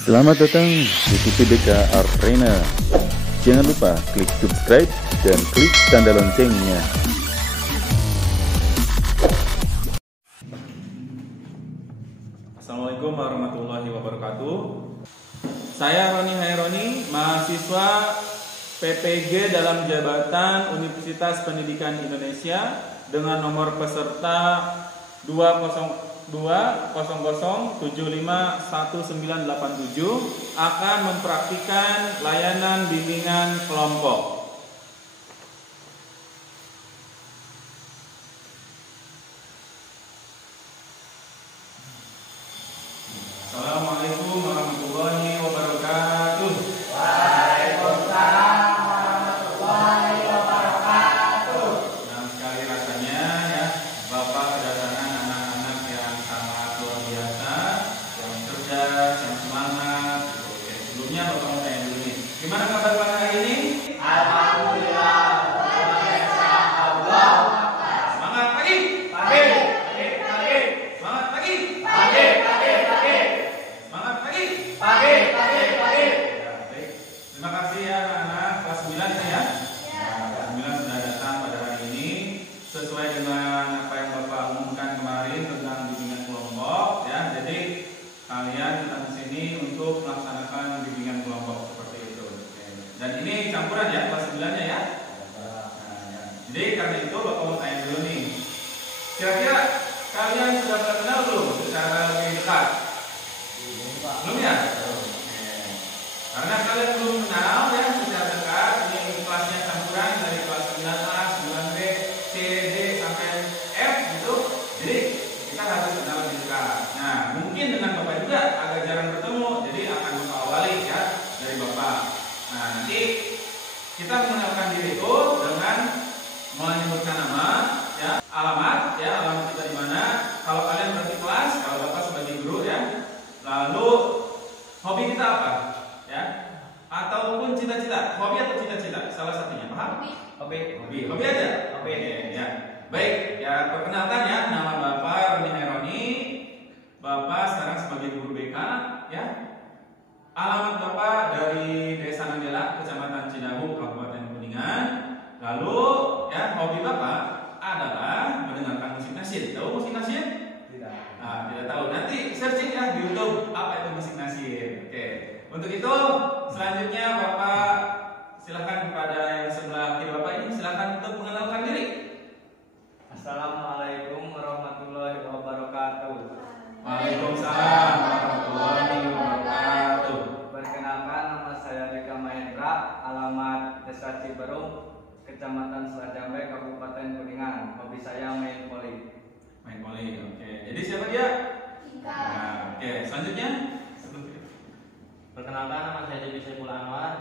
Selamat datang di TPBK Arena. Jangan lupa klik subscribe dan klik tanda loncengnya. Assalamualaikum warahmatullahi wabarakatuh. Saya Roni Haironi, mahasiswa PPG dalam jabatan Universitas Pendidikan Indonesia dengan nomor peserta 200751987 akan mempraktikkan layanan bimbingan kelompok. Assalamualaikum warahmatullahi wabarakatuh. Waalaikumsalam warahmatullahi wabarakatuh. Senang sekali rasanya ya, Bapak kedatangan anak-anak yang sangat luar biasa, yang cerdas, yang semangat. Oke, sebelumnya Bapak mau tanya dulu nih, gimana kabar Bapak hari ini? Alhamdulillah, luar biasa. Allah Akbar. Semangat pagi. Pagi. Semangat pagi. Pagi. Semangat pagi. Pagi. Ya, baik. Terima kasih ya anak-anak kelas 9 ya. Kelas 9 sudah datang pada hari ini sesuai dengan apa yang Bapak umumkan kemarin tentang bimbingan kelompok ya. Jadi kalian datang ke sini untuk melaksanakan bimbingan kelompok seperti itu. Oke. Dan ini campuran ya kelas 9-nya ya. Nah, ya. Jadi karena itu Bapak mau tanya dulu nih. Kira-kira kalian sudah kenal belum secara lebih dekat? Belum ya? Oke. Karena kalian belum kenal ya secara dekat, ini kelasnya campuran dari kelas 9A, 9B, C, D sampai F gitu. Jadi kita harus kenal lebih dekat. Nah, mungkin dengan Bapak juga agak jarang bertemu, jadi akan Bapak awali ya dari Bapak. Nah, nanti kita mengenalkan diri itu dengan menyebutkan nama, ya, alamat kita di mana. Kalau kalian berarti kelas, kalau Bapak sebagai guru ya. Lalu hobi kita apa? Ya. Ataupun cita-cita. Hobi atau cita-cita? Salah satunya, paham? Hobi aja. Oke, ya. Baik, ya perkenalkan ya, nama Bapak Roni Haironi. Bapak sekarang sebagai guru BK, ya. Alamat Bapak dari Desa Nandela, Kecamatan Cidahu, Kabupaten Kuningan. Lalu, ya, hobi Bapak adalah mendengarkan musik nasyid. Tahu musik nasyid? Nah, tidak tahu. Nanti searching ya di YouTube apa itu musik nasyid. Oke. Untuk itu selanjutnya Bapak silakan kepada yang sebelah kiri Bapak ini, silakan untuk mengenalkan diri. Assalamualaikum warahmatullahi wabarakatuh. Waalaikumsalam warahmatullahi wabarakatuh. Perkenalkan, nama saya Rika Mahendra, alamat Desa Ciberung, Kecamatan Selajambe, Kabupaten Kuningan. Hobi saya main voli. Main voli. Oke. Jadi siapa dia? Nah, oke. Selanjutnya. Perkenalkan, nama saya Dewi Saiful Anwar.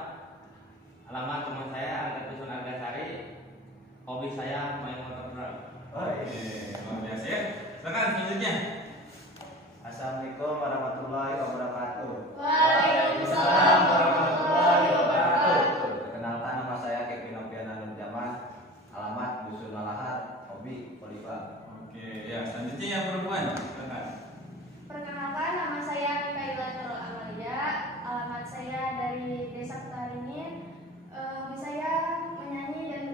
Alamat rumah saya Angkat Dusun Argasari. Hobi saya main motor drag. Oke, luar biasa ya. Silakan selanjutnya. Assalamualaikum warahmatullahi wabarakatuh. Waalaikumsalam warahmatullahi wabarakatuh. Perkenalkan, nama saya Kevin Noviana Nurjaman. Alamat Dusun Malahar. Hobi volleyball. Oke, ya. Selanjutnya yang perempuan. Silakan. Perkenalkan, nama saya Mikaela Nurul Amalia. Alamat saya dari Desa Kutaringin. Hobi saya menyanyi dan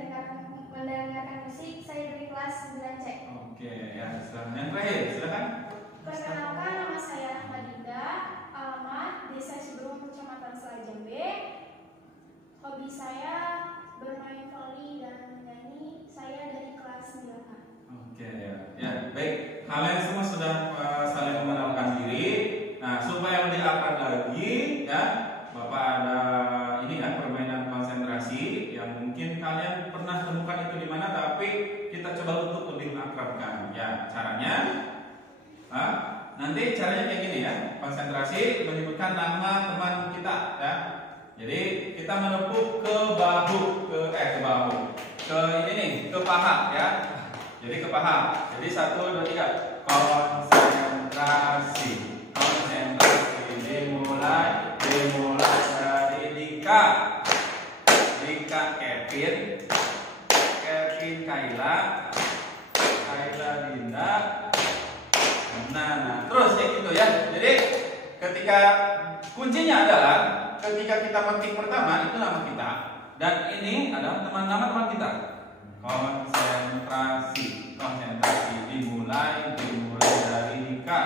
mendengarkan musik. Saya dari kelas 9C. Oke, ya. Selanjutnya yang terakhir, silakan. Perkenalkan, nama saya Ahmadinda. Alamat Desa Ciberung, Kecamatan Selajambe. Hobi saya bermain voli dan menyanyi. Saya dari kelas 9A. Oke, ya. Ya, baik. Kalian semua sudah saling mengenalkan diri. Nah, supaya lebih akrab lagi, ya, Bapak ada ini ya, permainan konsentrasi yang mungkin kalian pernah temukan itu di mana, tapi kita coba untuk lebih akrabkan. Ya, caranya, nanti caranya kayak gini ya. Konsentrasi menyebutkan nama teman kita, ya. Jadi kita menepuk ke bahu, ke ini nih, ke paha, ya. Jadi ke paha. Jadi 1, 2, 3. Konsentrasi dimulai dari Dika Kevin Kaila Dinda. Nah, terus kayak gitu ya. Jadi ketika ketika kuncinya adalah ketika kita mentik pertama itu nama kita dan ini adalah teman-teman kita. Konsentrasi dimulai dari Dika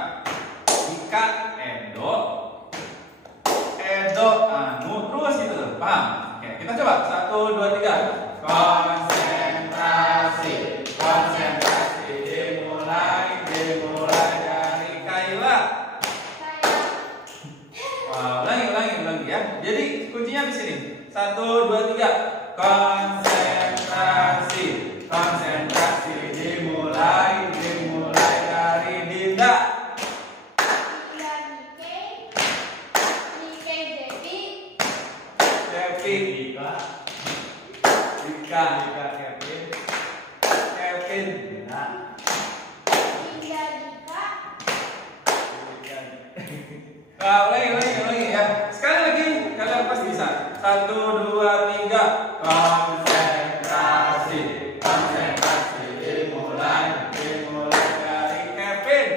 Edo anu terus gitu, paham? Oke, kita coba 1 2 3. Konsentrasi dimulai dari Kaila. Wah, ulangi ya. Jadi kuncinya di sini. 1 2 3. Konsentrasi dimulai dari Dinda. Kevin. Ulangi ya. Sekali lagi kalian pasti bisa. 1 2 3. Konsentrasi dimulai dari Kevin.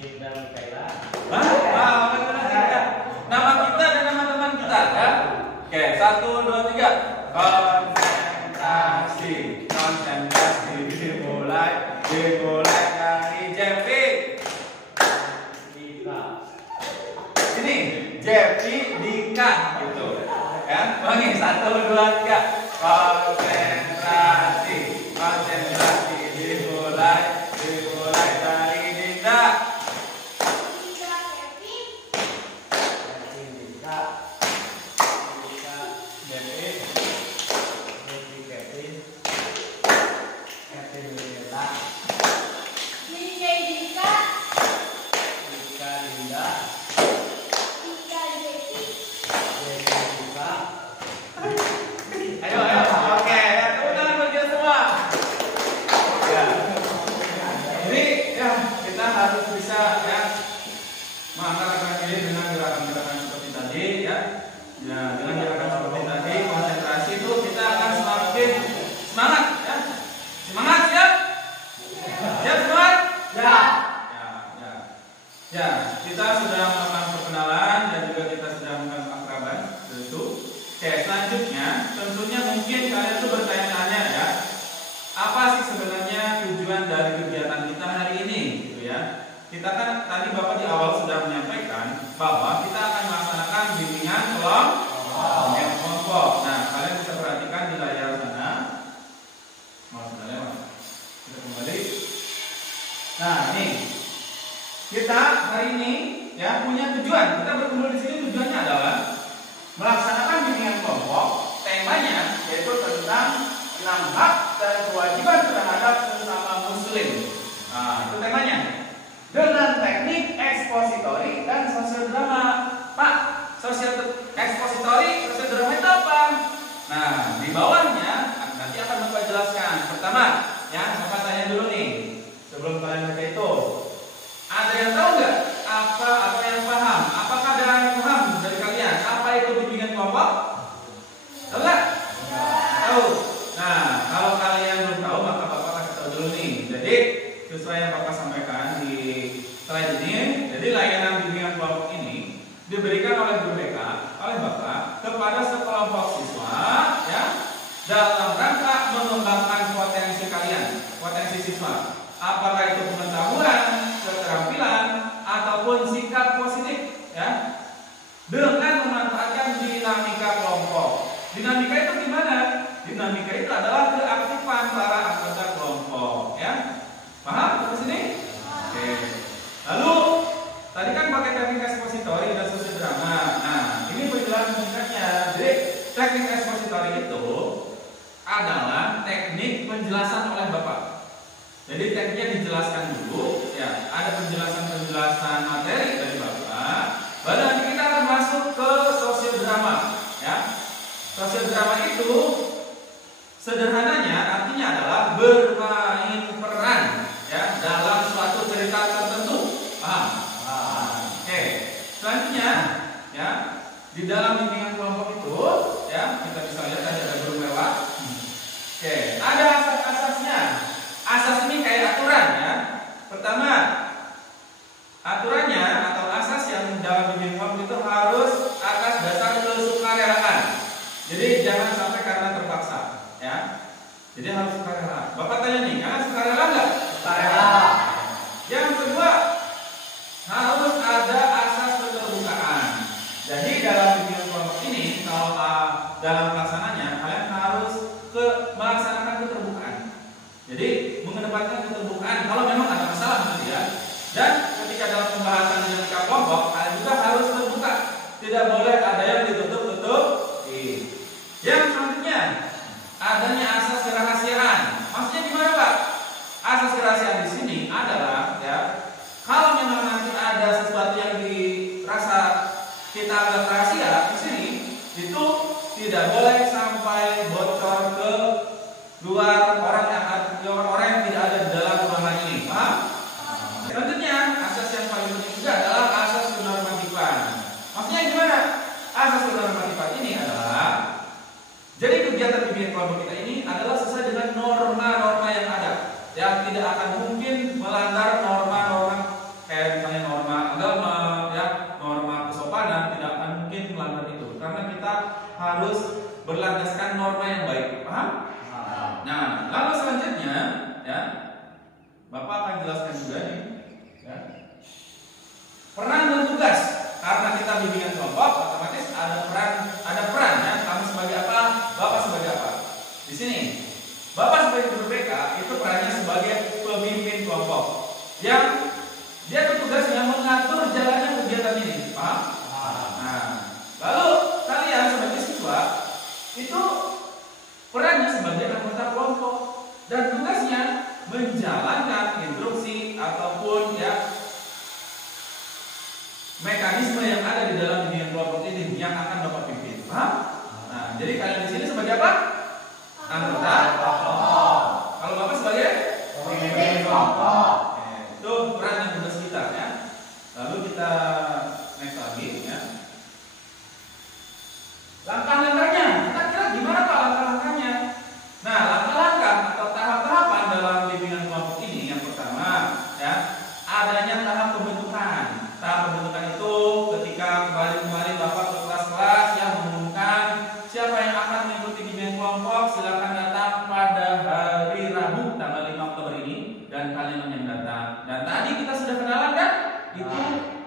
Dinda Mikaela. Nama kita dan nama teman kita ya. Oke, 1 2 3. Konsentrasi dimulai dari Jeffy. Ini Jeffy Dika gitu. Ya, ulangi 1 2 3. Konsentrasi dimulai dari Dinda. Ayo, oke, tepuk tangan buat kita semua. Ya. Jadi ya kita harus bisa ya mengangkat diri dengan gerakan-gerakan seperti tadi ya. Ya, dengan gerakan seperti tadi konsentrasi itu kita akan semakin semangat ya. Semangat ya? Siap semangat? Ya. Ya, kita sudah melakukan perkenalan dan juga kita sudah melakukan akraban tentu. Oke, selanjutnya tentunya mungkin kalian tuh bertanya-tanya ya, apa sih sebenarnya tujuan dari kegiatan kita hari ini gitu ya. Kita kan tadi Bapak di awal sudah menyampaikan bahwa kita akan melaksanakan bimbingan kelompok. Nah, kalian bisa perhatikan di layar sana. Mau sudah lewat. Kita kembali. Nah, ini kita hari ini ya punya tujuan. Kita berkumpul di sini tujuannya adalah melaksanakan bimbingan kelompok. Temanya yaitu tentang 6 hak dan kewajiban terhadap sesama muslim. Nah, itu temanya. Dengan teknik ekspositori dan sosial drama. Pak, ekspositori, sosial drama itu apa? Nah, di bawahnya nanti akan Bapak jelaskan. Pertama, ya, Bapak tanya dulu nih sebelum kalian baca itu. Ada yang tahu nggak apa yang paham? Apakah ada yang paham dari kalian? Apa itu bimbingan kelompok? Tahu nggak? Tahu. Nah, kalau kalian belum tahu maka Bapak kasih tahu dulu nih. Jadi sesuai yang Bapak sampaikan di slide ini, jadi layanan bimbingan kelompok ini diberikan oleh guru BK, oleh Bapak kepada sekelompok siswa, ya, dalam rangka mengembangkan potensi kalian, potensi siswa. Apakah itu pengetahuan, keterampilan, ataupun sikap positif, ya, dengan memanfaatkan dinamika kelompok. Dinamika itu gimana? Dinamika itu adalah keaktifan para anggota kelompok, ya. Paham sampai sini? Oke. Lalu tadi kan pakai teknik ekspositori dan sosial drama. Nah, ini penjelasan singkatnya. Jadi teknik ekspositori itu adalah teknik penjelasan oleh Bapak. Jadi tekniknya dijelaskan dulu, ya. Ada penjelasan materi dari Bapak. Baru nanti kita akan masuk ke sosial drama, ya. Sosial drama itu sederhananya artinya adalah bermain peran, ya, dalam suatu cerita tertentu. Paham? Oke. Selanjutnya, ya, di dalam bimbingan kelompok itu, ya, kita bisa lihat ada guru lewat. Oke, ada asas-asasnya. Asas ini pertanyaan kalau memang ada masalah gitu ya. Dan ketika dalam pembahasan dinamika kelompok, kalian juga harus terbuka. Tidak boleh ada yang ditutup-tutupi. Yang selanjutnya, adanya asas kerahasiaan. Maksudnya gimana, Pak? Asas kerahasiaan di sini adalah ya, kalau memang nanti ada sesuatu yang dirasa kita anggap rahasia di sini, itu tidak boleh sampai bocor ke luar orang yang tidak ada di dalam ruangan ini. Paham? Selanjutnya, asas yang paling penting juga adalah asas kenormatifan. Maksudnya gimana? Asas kenormatifan ini adalah, jadi kegiatan bimbingan kelompok kita ini adalah sesuai dengan norma-norma yang ada, yang tidak akan mungkin melanggar norma-norma kayak misalnya norma agama, ya, norma kesopanan, tidak akan mungkin melanggar itu, karena kita harus berlandaskan norma yang baik. Paham? Nah, lalu selanjutnya, ya, Bapak akan jelaskan juga nih, ya, peran dan tugas. Karena kita bimbingan kelompok, otomatis ada peran, ya. Kamu sebagai apa, Bapak sebagai apa. Di sini, Bapak sebagai guru BK itu perannya sebagai pemimpin kelompok, yang dia bertugasnya mengatur jalannya kegiatan ini. Paham? Nah, lalu kalian sebagai siswa itu perannya sebagai anggota kelompok dan tugasnya menjalankan instruksi ataupun ya mekanisme yang ada di dalam bimbingan kelompok ini yang akan Bapak pimpin. Paham? Nah, jadi kalian di sini sebagai apa? Anggota kelompok. Kalau Bapak sebagai Pemimpin kelompok. Itu peran dan tugas kita ya. Lalu kita next lagi ya. Langkah-langkahnya, kita kira gimana Pak langkah-langkahnya? Nah, langkah-langkah atau tahap-tahapan dalam bimbingan kelompok ini, yang pertama ya, adanya tahap pembentukan. Tahap pembentukan itu ketika kemarin Bapak ke kelas-kelas yang mengumumkan siapa yang akan mengikuti bimbingan kelompok, silakan datang pada hari Rabu tanggal 5 Oktober ini dan kalian yang datang. Dan tadi kita sudah kenalan kan?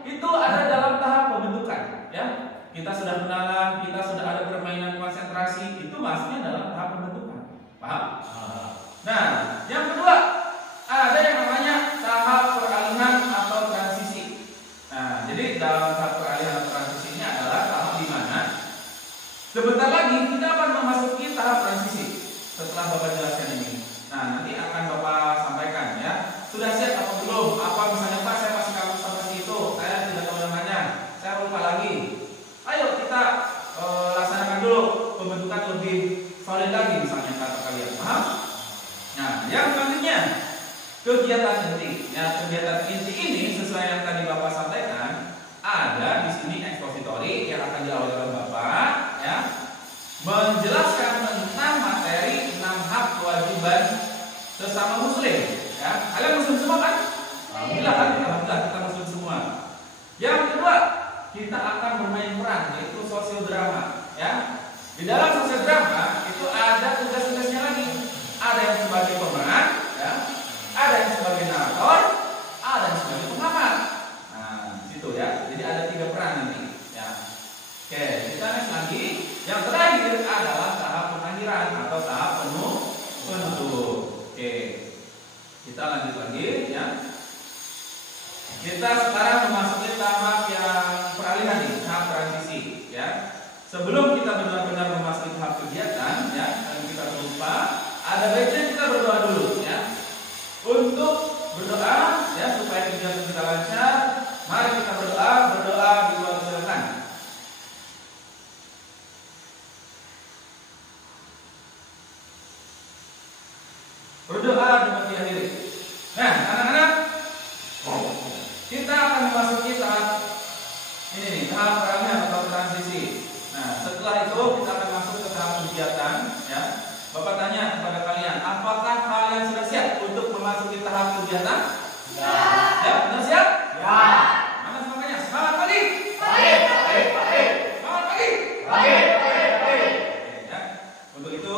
Itu ada dalam tahap pembentukan ya. Kita sudah kenalan, kita sudah ada permainan konsentrasi, itu maksudnya dalam tahap pembentukan. Paham? Nah, yang kedua, ada yang namanya tahap peralihan atau transisi. Nah, jadi dalam tahap peralihan atau transisi ini adalah tahap di mana sebentar lagi kita akan memasuki tahap transisi. Setelah Bapak jelaskan ini, nah nanti akan Bapak sampaikan ya. Sudah siap atau belum? Apa misalnya Pak, saya masih kamu sama si itu, saya tidak tahu namanya, saya lupa lagi. Ayo kita laksanakan dulu pembentukan lebih solid lagi misalnya kata kalian. Paham? Nah, yang selanjutnya kegiatan inti. Ya, kegiatan inti ini sesuai yang tadi Bapak sampaikan, ada di sini ekspositori yang akan diawali oleh Bapak ya, menjelaskan tentang materi 6 hak kewajiban sesama muslim ya. Kalian muslim semua kan? Alhamdulillah kan? Alhamdulillah kita muslim semua. Yang kedua, kita akan bermain peran, yaitu sosial drama ya. Di dalam sosial drama itu ada tugas-tugasnya lagi. Ada yang sebagai pemeran ya, ada yang sebagai narator, ada yang sebagai pengamat. Nah, situ ya. Jadi ada 3 peran nanti ya. Oke, kita next lagi. Yang terakhir adalah tahap pengakhiran atau tahap penutup. Oke. Kita lanjut lagi ya. Kita sekarang memasuki tahap yang peralihan nih, tahap transisi ya. Sebelum kita benar-benar memasuki tahap kegiatan ya, dan kita lupa, ada baiknya kita berdoa dulu ya. Untuk berdoa ya supaya kegiatan kita lancar, mari kita berdoa di luar silakan. Berdoa dengan diakhiri. Nah, anak-anak, kita akan memasuki tahap ini nih, tahap peralihan atau transisi. Nah, setelah itu kita akan masuk ke tahap kegiatan ya. Bapak tanya kepada kalian, apakah kalian sudah siap untuk memasuki tahap kegiatan? Ya. Ya, benar siap? Ya. Mana semangatnya? Semangat pagi. Pagi. Semangat pagi. Pagi. Oke, ya. Untuk itu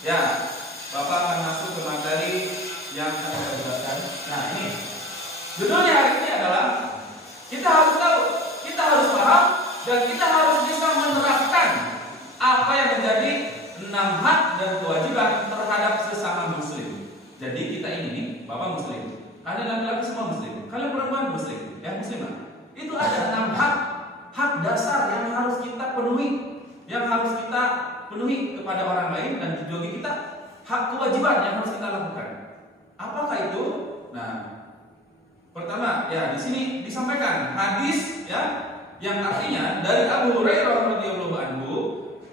ya, Bapak akan masuk ke materi yang akan saya jelaskan. Nah, ini judulnya hari ini adalah kita harus tahu, kita harus paham, dan kita harus bisa menerapkan apa yang menjadi 6 hak dan kewajiban terhadap sesama muslim. Jadi kita ini, Bapak Muslim, kalian laki-laki semua Muslim, kalian perempuan Muslim, ya Muslimah. Itu ada 6 hak dasar yang harus kita penuhi, kepada orang lain, dan juga kita hak kewajiban yang harus kita lakukan. Apakah itu? Nah, pertama ya di sini disampaikan hadis ya yang artinya dari Abu Hurairah radhiyallahu anhu,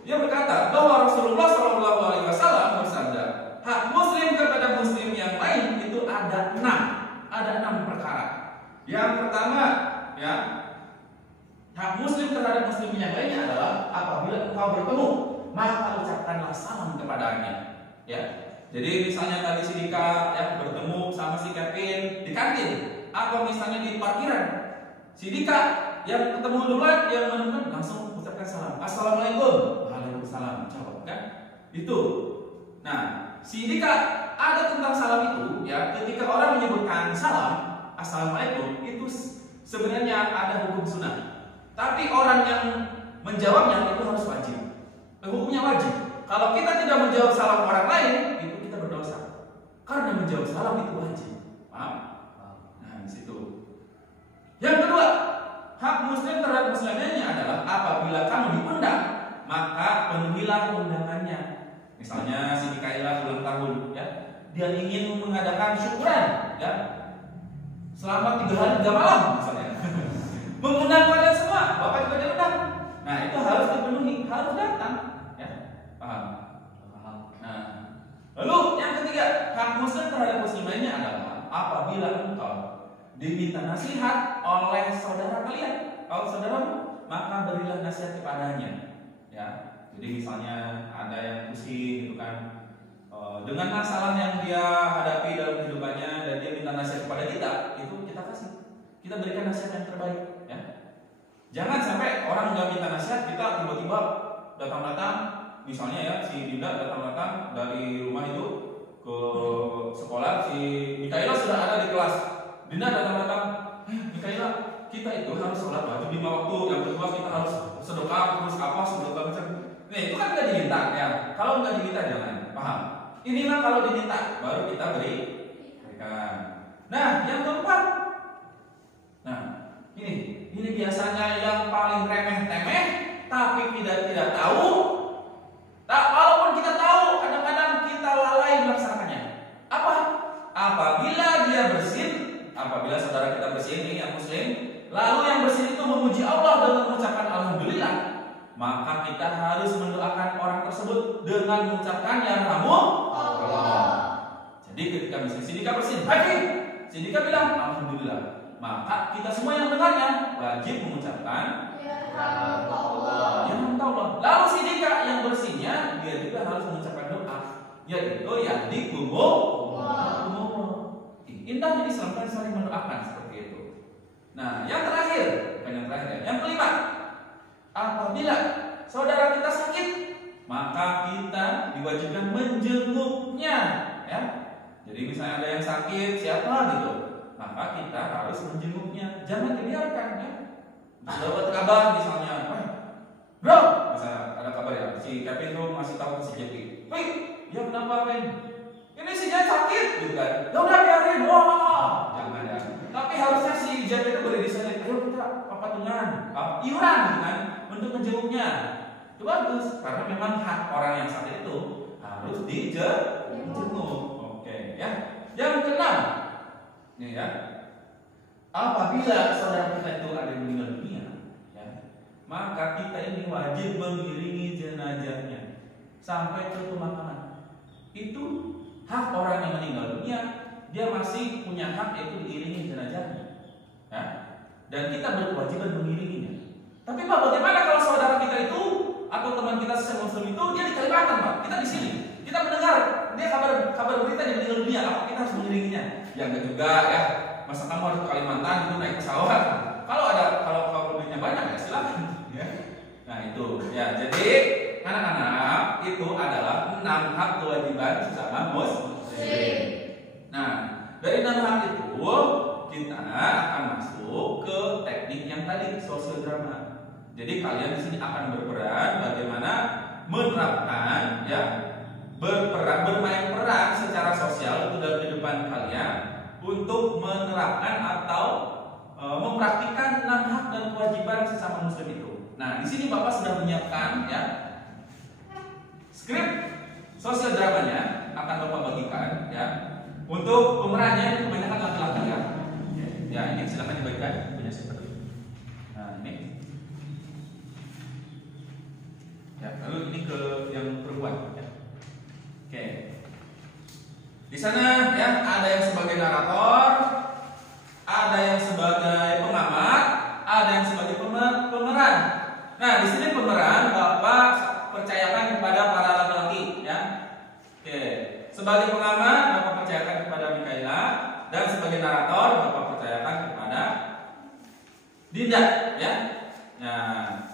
dia berkata bahwa Rasulullah Shallallahu alaihi wasallam bersabda, hak muslim kepada muslim yang lain itu ada 6 perkara. Yang pertama ya, hak muslim terhadap muslim yang lainnya adalah apabila engkau bertemu, maka ucapkanlah salam kepadanya. Ya, jadi misalnya tadi si Dika yang bertemu sama si Kevin di kantin, atau misalnya di parkiran, si Dika yang ketemu duluan, yang menemukan langsung ucapkan salam, assalamualaikum, waalaikumsalam, jawab kan? Itu. Nah, si Dika ada tentang salam itu, ya, ketika orang menyebutkan salam, assalamualaikum, itu sebenarnya ada hukum sunnah. Tapi orang yang menjawabnya itu harus wajib. Hukumnya wajib. Kalau kita tidak menjawab salam orang lain, itu kita berdosa. Karena menjawab salam itu wajib. Paham? Nah, di situ. Yang kedua, hak muslim terhadap muslim lainnya adalah apabila kamu diundang, maka penuhilah undangannya. Misalnya si Mikaela ulang tahun, ya, dia ingin mengadakan syukuran, ya, selama 3 hari 3 malam, misalnya, mengundang kalian semua, Bapak juga diundang. Nah, itu harus dipenuhi, harus datang, ya, paham? Nah, lalu yang ketiga, hak muslim terhadap muslim lainnya adalah apabila engkau diminta nasihat oleh saudara kalian, kalau saudaramu, maka berilah nasihat kepadanya, ya. Jadi misalnya ada yang pusing gitu kan, dengan masalah yang dia hadapi dalam kehidupannya dan dia minta nasihat kepada kita, itu kita kasih, kita berikan nasihat yang terbaik, ya. Jangan sampai orang nggak minta nasihat, kita tiba-tiba datang-datang, misalnya ya si Dinda datang-datang dari rumah itu ke sekolah, si Mikaela sudah ada di kelas, Dinda datang-datang, Mikaela, kita itu harus sholat wajib 5 waktu, yang kedua kita harus sedekah, terus apa sedekah macam. Nih, itu kan nggak diminta, ya. Kalau nggak diminta jangan, paham? Inilah kalau diminta, baru kita berikan. Nah, yang keempat, nah ini biasanya yang paling remeh-temeh, tapi tidak tahu. Walaupun kita tahu, kadang-kadang kita lalai melaksanakannya. Apa? Apabila dia bersin, apabila saudara kita bersin ini yang muslim, lalu yang bersin itu memuji Allah dengan mengucapkan alhamdulillah, maka kita harus mendoakan orang tersebut dengan mengucapkan yarhamukallah. Jadi ketika misalnya si Dika bersin, si Dika bilang alhamdulillah, maka kita semua yang dengarnya wajib mengucapkan yarhamukallah. Lalu si Dika yang bersinnya, dia juga harus mengucapkan doa, yaitu yahdikumullah. Indah jadi Islam kan saling mendoakan seperti itu. Nah, yang terakhir, bukan yang terakhir, yang kelima, apabila saudara kita sakit, maka kita diwajibkan menjenguknya, ya. Jadi misalnya ada yang sakit, siapa gitu, maka kita harus menjenguknya, jangan dibiarkan, ya. Dapat kabar misalnya, bro, misalnya ada kabar ya, si Kevin tuh masih tahu si Jeffy, wih, ya kenapa Ben? Ini si Jen sakit, gitu kan? Ya udah biarin, wah, jangan ya. Tapi harusnya si Jen itu beri di sana, ayo kita patungan, iuran, gitu kan, untuk menjenguknya. Itu bagus, karena memang hak orang yang sakit itu harus dijenguk. Oke, ya. Yang keenam, nih ya, apabila saudara kita itu ada yang meninggal dunia, ya, maka kita ini wajib mengiringi jenazahnya sampai ke pemakaman. Itu hak orang yang meninggal dunia, dia masih punya hak yaitu diiringi jenazahnya, ya? Dan kita berkewajiban mengiringinya. Tapi Pak, bagaimana kalau saudara kita itu atau teman kita sesama muslim itu dia di Kalimantan, Pak, kita di sini, kita mendengar dia kabar berita dia meninggal dunia, apa kita harus mengiringinya? Ya enggak juga, ya. Masa kamu harus ke Kalimantan itu naik pesawat? Kalau duitnya banyak ya silakan, ya. Nah itu, ya. Jadi anak-anak itu adalah 6 hak kewajiban sesama muslim. Nah, dari 6 hak itu kita akan masuk ke teknik yang tadi, sosial drama. Jadi kalian di sini akan berperan bagaimana menerapkan, ya, bermain peran secara sosial itu di depan kalian untuk menerapkan atau mempraktikkan 6 hak dan kewajiban sesama muslim itu. Nah, di sini Bapak sudah menyiapkan ya skrip sosial dramanya, akan Bapak bagikan ya. Untuk pemerannya kebanyakan laki-laki ya. Ya, ini silakan dibagikan punya siapa dulu. Nah, ini. Ya, lalu ini ke yang perempuan ya. Oke. Di sana ya ada yang sebagai narator, ada yang sebagai pengamat, ada yang sebagai pemeran. Nah, di sini pemeran Bapak percayakan kepada para laki-laki ya. Oke. Sebagai pengamat Bapak percayakan kepada Mikaela, dan sebagai narator Bapak percayakan kepada Dinda ya. Nah,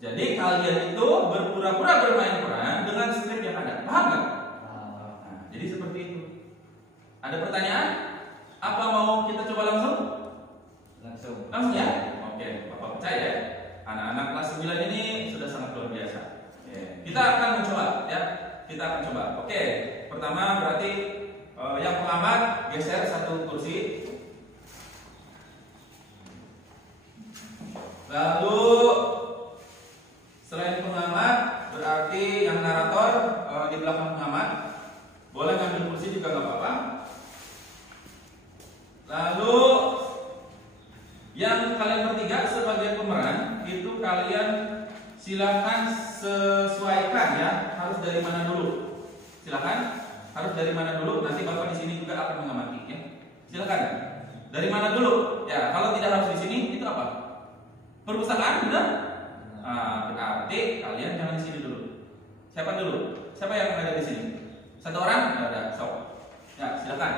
jadi kalian itu berpura-pura bermain peran dengan skrip yang ada. Paham nggak? Nah, jadi seperti itu. Ada pertanyaan? Apa mau kita coba langsung? Langsung ya? Oke, Bapak percaya ya. Anak-anak kelas 9 ini sudah sangat luar biasa. Oke, kita akan mencoba ya. Kita akan coba. Oke, pertama berarti yang pengamat geser satu kursi. Lalu selain pengamat berarti yang narator di belakang pengamat. Boleh ngambil kursi juga nggak apa-apa. Lalu yang kalian bertiga sebagai pemeran itu kalian silakan sesuaikan ya, harus dari mana dulu. Silakan, harus dari mana dulu. Nanti Bapak di sini juga akan mengamati ya. Silakan. Dari mana dulu? Ya, kalau tidak harus di sini itu apa? Perpustakaan, benar? Nah, berarti kalian jangan di sini dulu. Siapa dulu? Siapa yang ada di sini? Satu orang? Tidak ada. Sok. Ya, silakan.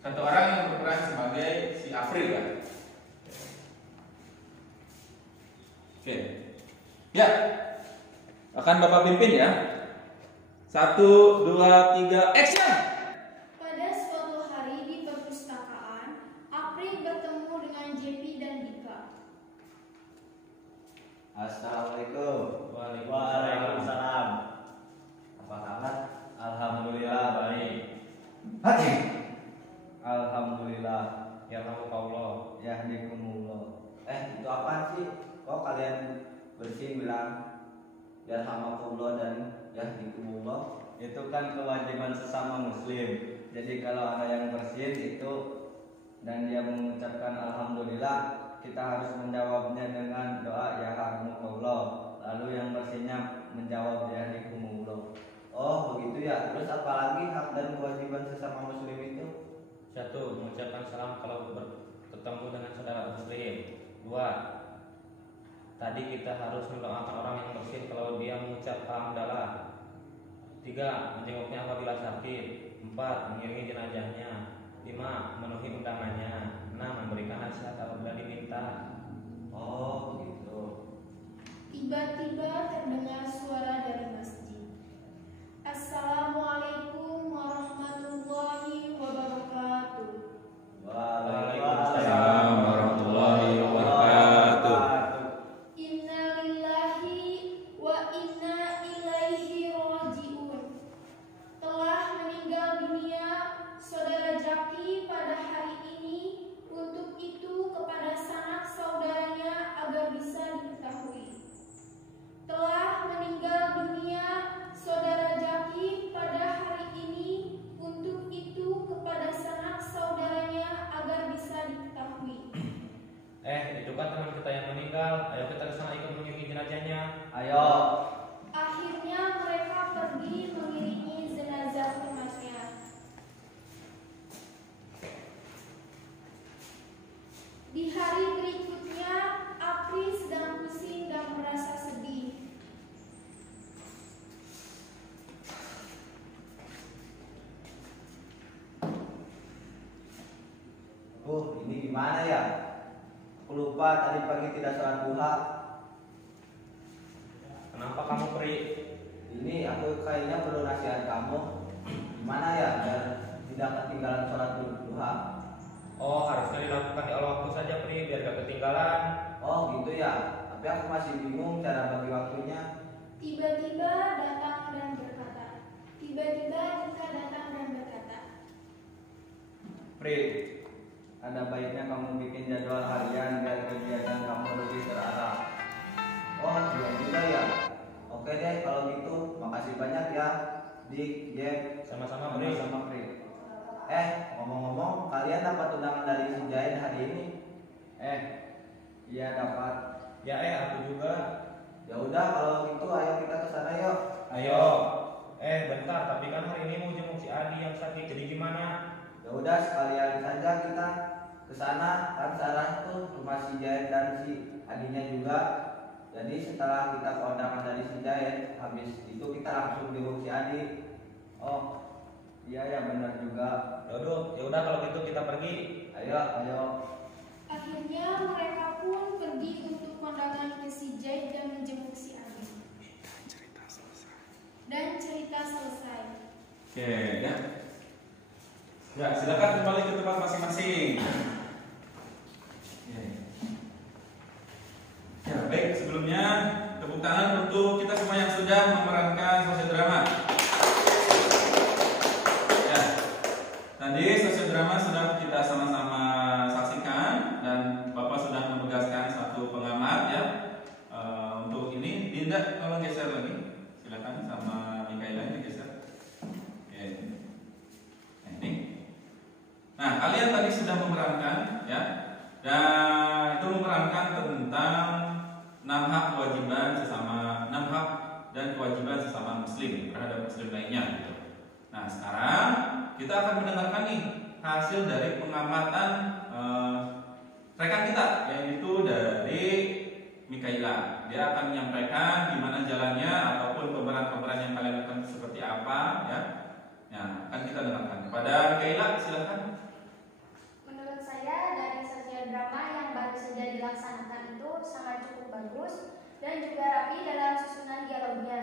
Satu orang yang berperan sebagai si April ya. Oke. Ya. Akan Bapak pimpin ya. 1, 2, 3, action. Pada suatu hari di perpustakaan, April bertemu dengan JP dan Dika. Assalamualaikum. Waalaikumsalam. Apa kabar? Alhamdulillah baik. Hati. Alhamdulillah. Ya Allah. Yahdikumullah. Itu apa sih? Kok kalian bersih bilang yarhamakumullah dan yahdikumullah? Itu kan kewajiban sesama muslim. Jadi kalau ada yang bersin itu dan dia mengucapkan alhamdulillah, kita harus menjawabnya dengan doa yarhamukallah. Lalu yang bersinnya menjawab yahdikumullah. Oh begitu ya. Terus apalagi hak dan kewajiban sesama muslim itu? 1. Mengucapkan salam kalau bertemu dengan saudara muslim. 2. Tadi kita harus mendoakan orang yang bersin kalau dia mengucap hamdalah. 3. Menjenguknya apabila sakit. 4. Mengiringi jenazahnya. 5. Memenuhi undangannya. 6. Memberikan nasihat apabila diminta. Oh begitu. Tiba-tiba terdengar suara dari masjid. Assalamualaikum warahmatullahi wabarakatuh. Waalaikumsalam warahmatullahi wabarakatuh. Inna lillahi wa inna ilaihi raji'un. Telah meninggal dunia saudara Jaki pada hari ini. Untuk itu kepada sanak saudaranya agar bisa diketahui. Telah meninggal dunia saudara Jaki pada hari ini. Untuk itu kepada sanak saudaranya agar bisa diketahui. Itu kan teman kita yang meninggal. Ayo kita ke sana ikut mengiringi jenazahnya. Ayo. Akhirnya mereka pergi mengiringi jenazah temannya. Di hari berikutnya, April sedang pusing dan merasa sedih. Ini gimana ya? Aku lupa tadi pagi tidak sholat duha. Kenapa kamu Pri? Ini aku kayaknya perlu nasihat kamu. Gimana ya biar tidak ketinggalan sholat duha? Oh, harusnya dilakukan di awal waktu saja Pri, biar gak ketinggalan. Oh gitu ya. Tapi aku masih bingung cara bagi waktunya. Tiba-tiba datang dan berkata, Tiba-tiba Dika datang dan berkata, Pri, ada baiknya kamu bikin jadwal harian biar kegiatan kamu lebih terarah. Oh iya juga ya. Oke deh kalau gitu. Makasih banyak ya Dik, Jack. Sama-sama, Pri. Sama Pri. Ngomong-ngomong, kalian dapat undangan dari si Jain hari ini? Iya dapat. Ya, aku juga. Ya udah kalau gitu ayo kita ke sana yuk. Ayo. Bentar, tapi kan hari ini mau jenguk si Adi yang sakit, jadi gimana? Ya udah sekalian saja kita ke sana, kan Sarah tuh rumah si Jain dan si Adinya juga. Jadi setelah kita kondangan dari si Jain, habis itu kita langsung jenguk si Adi. Oh, iya ya benar juga. Ya udah kalau gitu kita pergi. Ayo. akhirnya mereka pun pergi untuk kondangan ke si Jai dan menjenguk si Adi. Dan cerita selesai. Oke, ya. Ya, silakan kembali ke tempat masing-masing. Ya, baik. Sebelumnya tepuk tangan untuk kita semua yang sudah memerankan sosiodrama. Ya, tadi sosiodrama sudah kita sama-sama saksikan dan Bapak sudah menugaskan satu pengamat ya. Untuk ini, Dinda tolong geser lagi. Silakan sama Mikaela geser. Oke. Nah, ini. Nah, kalian tadi sudah memerankan ya. Dan itu memerankan tentang 6 hak dan kewajiban sesama muslim terhadap muslim lainnya gitu. Nah, sekarang kita akan mendengarkan nih hasil dari pengamatan rekan kita, yaitu dari Mikaela. Dia akan menyampaikan gimana jalannya ataupun pemeran-pemeran yang kalian akan seperti apa ya. Nah, akan kita dengarkan. Kepada Mikaela, silakan. Menurut saya dari sosiodrama yang baru saja dilaksanakan itu sangat cukup bagus dan juga rapi dalam susunan dialognya.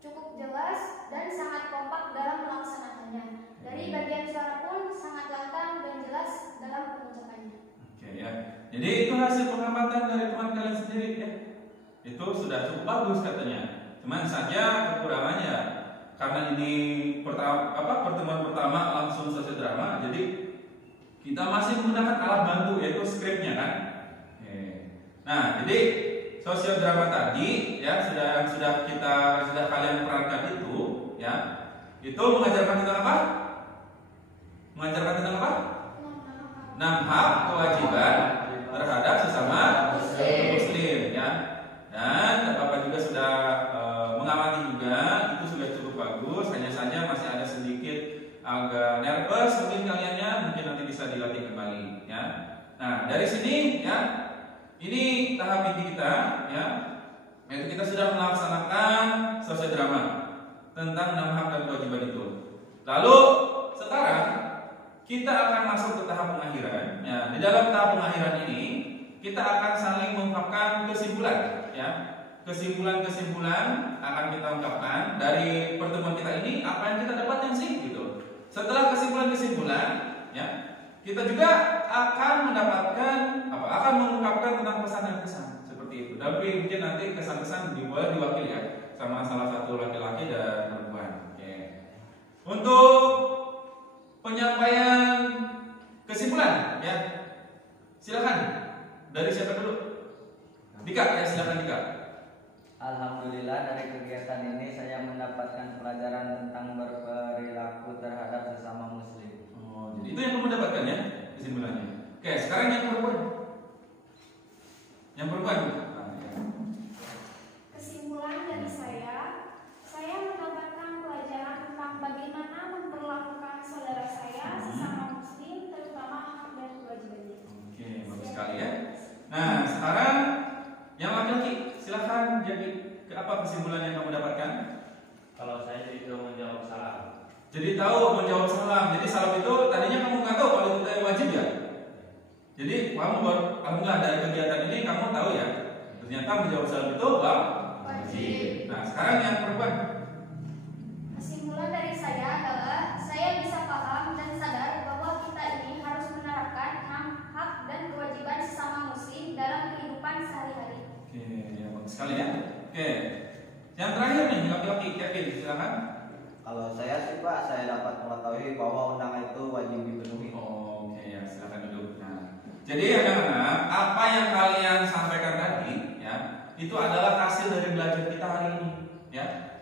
Cukup jelas dan sangat kompak dalam melaksanakannya. Dari bagian suara pun sangat lantang dan jelas dalam pengucapannya. Oke ya. Jadi itu hasil pengamatan dari teman kalian sendiri ya. Itu sudah cukup bagus katanya. Cuman saja kekurangannya karena ini pertemuan pertama langsung sosiodrama, jadi kita masih menggunakan alat bantu yaitu skripnya kan. Oke. Nah, jadi sosiodrama tadi ya sudah kalian perankan itu ya. Itu mengajarkan tentang apa? Mengajarkan tentang apa? 6 hak kewajiban terhadap sesama muslim ya. Dan Bapak juga sudah mengamati juga, itu sudah cukup bagus. Hanya saja masih ada sedikit agak nervous mungkin kaliannya, mungkin nanti bisa dilatih kembali ya. Nah, dari sini ya, ini tahap inti kita ya, yaitu kita sudah melaksanakan sosiodrama tentang 6 hak dan kewajiban itu. Lalu sekarang kita akan masuk ke tahap pengakhiran ya. Di dalam tahap pengakhiran ini kita akan saling mengungkapkan kesimpulan ya. Kesimpulan akan kita ungkapkan dari pertemuan kita ini, apa yang kita dapatkan sih gitu. Setelah kesimpulan ya, kita juga akan mendapatkan akan mengungkapkan tentang pesan dan kesan seperti itu. Tapi mungkin nanti kesan-kesan boleh diwakili ya sama salah satu laki-laki dan perempuan. Oke. Untuk penyampaian kesimpulan ya, silakan dari siapa dulu? Dika ya, silakan Dika. Alhamdulillah dari kegiatan ini saya mendapatkan pelajaran tentang berperilaku terhadap sesama muslim. Oh, jadi itu yang kamu dapatkan ya kesimpulannya. Oke, sekarang yang perempuan. Kesimpulan dari saya mendapatkan pelajaran tentang bagaimana memperlakukan saudara saya sesama muslim, terutama hak dan kewajibannya. Oke, bagus sekali ya. Nah, sekarang yang laki-laki, silakan. Jadi, apa kesimpulan yang kamu dapatkan? Kalau saya juga menjawab salam. Jadi tahu menjawab salam. Jadi salam itu tadinya kamu nggak tahu kalau itu wajib ya. Jadi kamu alhamdulillah dari kegiatan ini kamu tahu ya. Ternyata menjawab salam itu wajib. Nah, sekarang yang perempuan. Kesimpulan dari saya adalah saya bisa paham dan sadar bahwa kita ini harus menerapkan 6 hak dan kewajiban sesama muslim dalam kehidupan sehari-hari. Oke, ya bagus sekali ya. Oke, yang terakhir nih laki-laki Kevin, silakan. semua undangan itu wajib dipenuhi. Oke, ya silakan duduk. Nah, jadi anak-anak, apa yang kalian sampaikan tadi, ya, itu adalah hasil dari belajar kita hari ini, ya.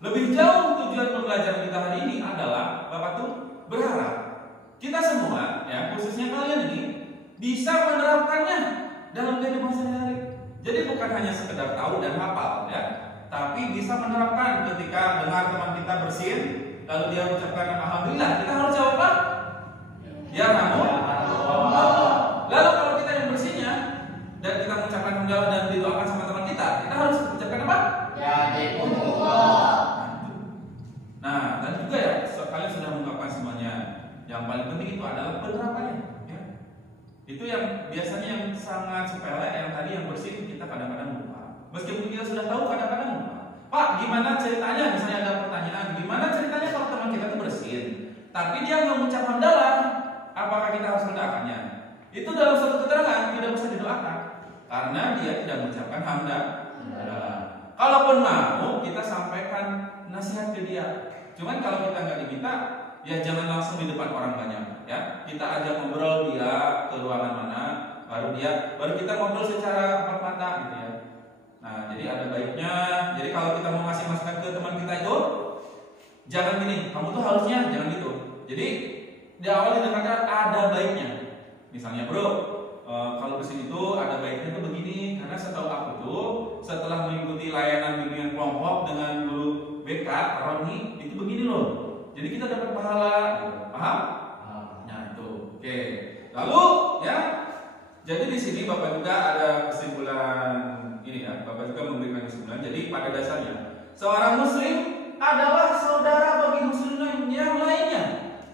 Lebih jauh tujuan pembelajaran kita hari ini adalah Bapak tuh berharap kita semua, ya, khususnya kalian ini bisa menerapkannya dalam kehidupan sehari-hari. Jadi bukan hanya sekedar tahu dan hafal, ya, tapi bisa menerapkan ketika dengar teman kita bersin, lalu dia mengucapkan alhamdulillah, kita harus jawab apa? Ya, namun lalu kalau kita yang bersihnya dan kita mengucapkan hamdalah dan didoakan sama teman kita harus mengucapkan apa? Nah, dan juga ya, kalian sudah mengungkapkan semuanya. Yang paling penting itu adalah penerapannya, ya. Itu yang biasanya yang sangat sepele, yang tadi yang bersih kita kadang-kadang lupa. Meskipun kita sudah tahu, kadang-kadang lupa. Pak, gimana ceritanya? Misalnya ada pertanyaan, gimana ceritanya kalau teman kita itu bersin, tapi dia mengucap hamdalah, apakah kita harus mendoakannya? Itu dalam suatu keterangan tidak usah didoakan, karena dia tidak mengucapkan hamdalah. Kalaupun mau, kita sampaikan nasihat ke dia. Cuman kalau kita nggak diminta, ya jangan langsung di depan orang banyak, ya. Kita ajak ngobrol dia ke ruangan mana, baru kita ngobrol secara empat mata gitu ya. Nah, jadi ada baiknya. Jadi kalau kita mau ngasih masukan ke teman kita itu, jangan gini, kamu tuh harusnya jangan gitu. Jadi di awal didengarkan ada baiknya. Misalnya, bro, kalau kesini tuh ada baiknya tuh begini, karena setahu aku tuh setelah mengikuti layanan bimbingan kelompok dengan guru BK Roni itu begini loh. Jadi kita dapat pahala, paham? Nah itu, oke. Lalu ya, jadi di sini Bapak juga ada kesimpulan ini ya. Bapak juga memberikan kesimpulan. Jadi pada dasarnya seorang Muslim adalah saudara bagi Muslim yang lainnya.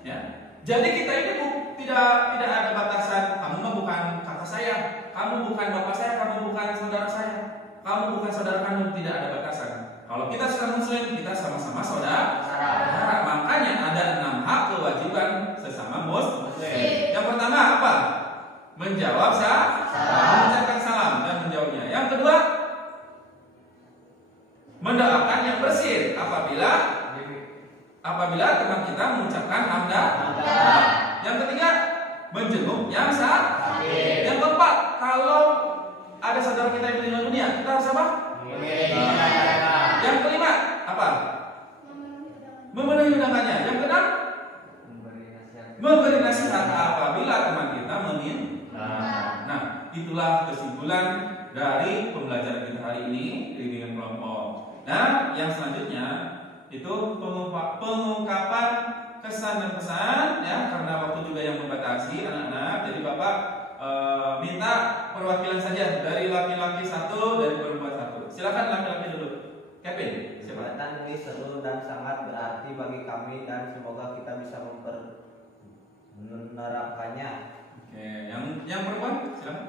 Ya. Jadi kita ini tidak ada batasan. Kamu mah bukan kakak saya, kamu bukan bapak saya, kamu bukan saudara saya, kamu bukan saudara kandung. Tidak ada batasan. Kalau kita sudah Muslim, kita sama-sama saudara. Makanya ada 6 hak kewajiban sesama Muslim. Yang pertama apa? Menjawab salam, mengucapkan salam dan menjawabnya. Yang kedua, mendoakan yang bersih apabila teman kita mengucapkan hamdalah. Yang ketiga, menjenguk yang sakit. Yang keempat, kalau ada saudara kita yang meninggal dunia, kita harus apa? Yang kelima, apa? Memenuhi undangannya. Yang keenam, memberi nasihat apabila teman kita meminta. Nah, itulah kesimpulan dari pembelajaran kita hari ini di bimbingan kelompok. Nah, yang selanjutnya itu pengungkapan kesan dan pesan, ya, karena waktu juga yang membatasi anak-anak. Jadi Bapak minta perwakilan saja dari laki-laki 1, dari perempuan 1. Silakan laki-laki dulu. Kevin, siapa? Kegiatan ini seru dan sangat berarti bagi kami dan semoga kita bisa menerapkannya. Oke, yang perempuan, silakan.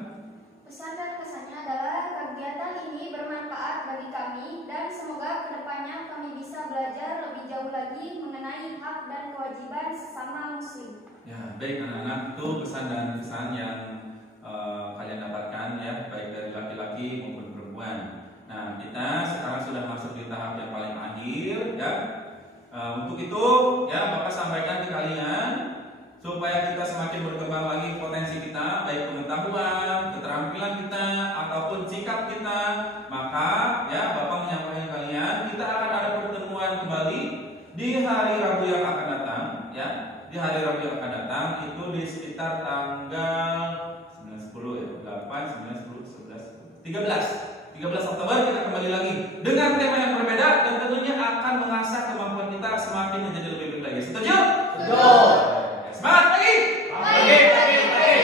Pesan dan kesannya adalah kegiatan ini bermanfaat bagi kami dan semoga kedepannya kami bisa belajar lebih jauh lagi mengenai hak dan kewajiban sesama Muslim. Ya, baik anak-anak, itu pesan dan kesan yang kalian dapatkan ya, baik dari laki-laki maupun perempuan. Nah, kita sekarang sudah masuk di tahap yang paling akhir ya. Untuk itu ya Bapak sampaikan ke kalian supaya kita semakin berkembang lagi potensi kita, baik pengetahuan, keterampilan kita ataupun sikap kita, maka ya Bapak menyampaikan kalian kita akan ada pertemuan kembali di hari Rabu yang akan datang ya. Di hari Rabu yang akan datang itu di sekitar tanggal 9, 10 ya, 8, 9, 10, 11, 13 Oktober kita kembali lagi dengan tema yang berbeda dan tentunya akan mengasah kemampuan kita semakin menjadi lebih baik lagi. Setuju? Betul. Semangat lagi. Baik. Baik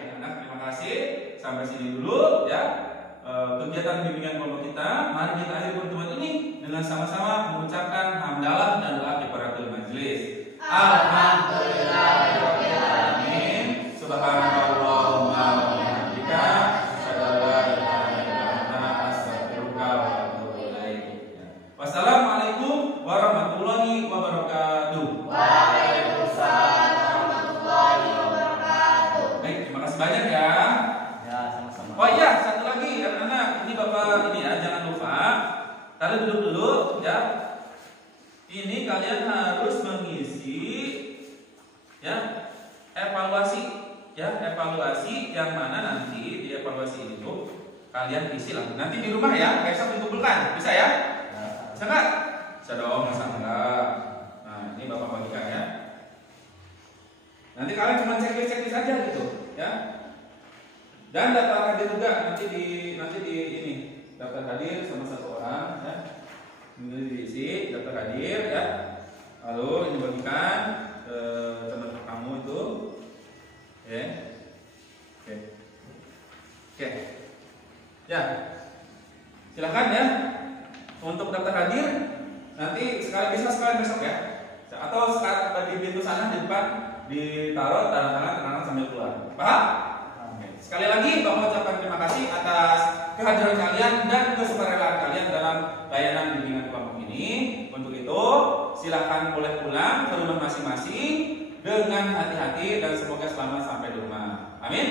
anak-anak, terima kasih. Sampai sini dulu ya kegiatan bimbingan kelompok kita. Mari kita akhiri pertemuan ini dengan sama-sama mengucapkan hamdalah dan doa kifaratul majelis. Alhamdulillahirabbil alamin. Subhanallahumma wa bihamdika asyhadu an la ilaha illa anta astaghfiruka wa atubu ilaik. Wassalamualaikum warahmatullahi wabarakatuh. Waalaikumsalam. evaluasi yang mana nanti di evaluasi itu kalian isi lagi. Nanti di rumah ya, besok dikumpulkan. Bisa ya? Bisa nggak? Bisa dong, masa enggak? Nah, ini Bapak bagikan ya. Nanti kalian cuma cek-cek saja gitu, ya. Dan daftar hadir juga nanti di ini daftar hadir sama satu orang, ya. Ini diisi daftar hadir, ya. Lalu ini bagikan teman kamu itu, ya. Oke. Ya. Silakan ya. Untuk daftar hadir nanti sekalian besok ya. Atau sekarang di pintu sana di depan ditaruh tanda tangan sambil keluar. Paham? Oke. Sekali lagi Bapak mengucapkan terima kasih atas kehadiran kalian dan kesukarelaan kalian dalam layanan bimbingan kelompok ini. Untuk itu, silakan boleh pulang ke rumah masing-masing dengan hati-hati dan semoga selamat sampai di rumah. Amin.